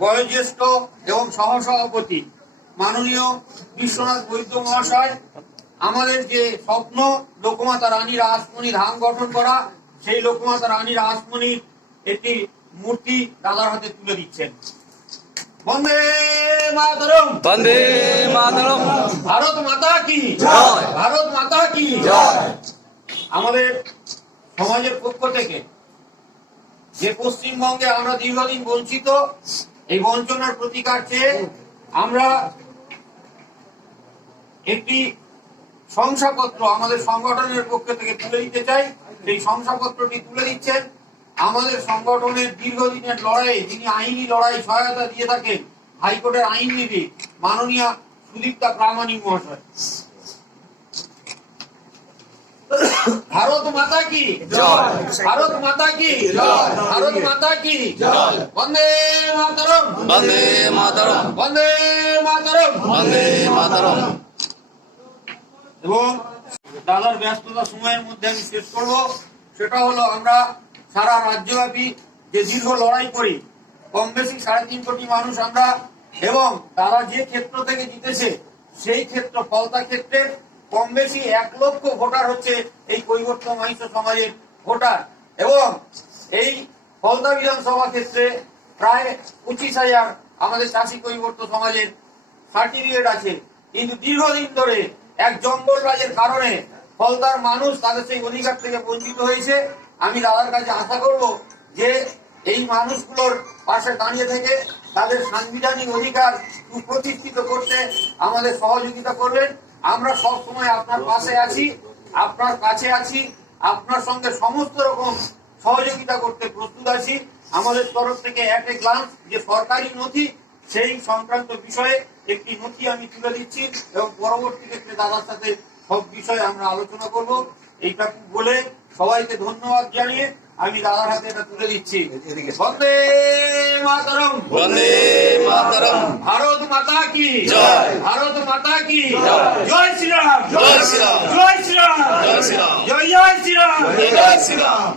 বয়োজ্যেষ্ঠ এবং সহসভাপতি মাননীয় বিশ্বনাথ বৈদ্য মহাশয়, আমাদের যে স্বপ্ন লোকমাতা রানী রাসমণি ধাম গঠন করা, সেই লোকমাতা রানী রাসমণির একটি মূর্তি দাদার হাতে তুলে দিচ্ছেন। বন্দে মাতরম, বন্দে মাতরম, ভারত মাতা কি জয়, ভারত মাতা কি জয়। আমাদের সমাজের পক্ষ থেকে যে পশ্চিমবঙ্গে আমরা দীর্ঘদিন বঞ্চিত, এই বঞ্চনার প্রতিকার চেয়ে আমরা একটি শংসাপত্র আমাদের সংগঠনের পক্ষ থেকে তুলে দিতে চাই। সেই শংসাপত্রটি তুলে দিচ্ছেন আমাদের সংগঠনের দীর্ঘদিনের লড়াই, যিনি আইনি লড়াই সহায়তা দিয়ে থাকেন, হাইকোর্টের আইনজীবী মাননীয় সুদীপ্তা প্রামাণিক মহাশয়। ভারত মাতা কি জয়, ভারত মাতা কি জয়, ভারত মাতা কি জয়। বন্দে মাতরম, বন্দে মাতরম, বন্দে মাতরম। বন্দে মাতরম। এবং দাদার ব্যস্ততা সময়ের মধ্যে আমি শেষ করব, সেটা হলো আমরা সারা রাজ্যব্যাপী যে দীর্ঘ লড়াই করি, কম বেশি 3.5 কোটি মানুষ আমরা, এবং দাদা যে ক্ষেত্র থেকে জিতেছে সেই ক্ষেত্র ফলতা ক্ষেত্রের কম বেশি 1 লক্ষ ভোটার হচ্ছে এই কৈবর্ত মহিষ সমাজের ভোটার, এবং এই ফলতা বিধানসভা ক্ষেত্রে প্রায় 25,000 আমাদের চাষী কৈবর্ত সমাজের সার্টিফিকেট আছে। কিন্তু দীর্ঘদিন ধরে এক জঙ্গল রাজের কারণে ফলতার মানুষ তাদের সেই অধিকার থেকে বঞ্চিত হয়েছে। আমি দাদার কাছে আশা করব যে এই মানুষগুলোর পাশে দাঁড়িয়ে থেকে তাদের সাংবিধানিক অধিকার সুপ্রতিষ্ঠিত করতে আমাদের সহযোগিতা করবেন। আমরা সব সময় আপনার পাশে আছি, আপনার কাছে আছি, আপনার সঙ্গে সমস্ত রকম সহযোগিতা করতে প্রস্তুত আছি। আমাদের তরফ থেকে একটা গ্লান্স যে সরকারি নথি, সেই সংক্রান্ত বিষয়ে একটি নথি আমি তুলে দিচ্ছি, এবং পরবর্তী ক্ষেত্রে দাদার সাথে সব বিষয়ে আমরা আলোচনা করব। এইটা বলে সবাইকে ধন্যবাদ জানিয়ে আমি দাদার হাতে এটা তুলে দিচ্ছি। বন্দে মাতরম, বন্দে মাতরম। ভারত মাতা কি জয়, ভারত মাতা কি জয়। জয় শ্রীরাম, জয় শ্রীরাম, জয় শ্রীরাম, জয় শ্রীরাম, জয় জয় শ্রীরাম। জয় শ্রীরাম।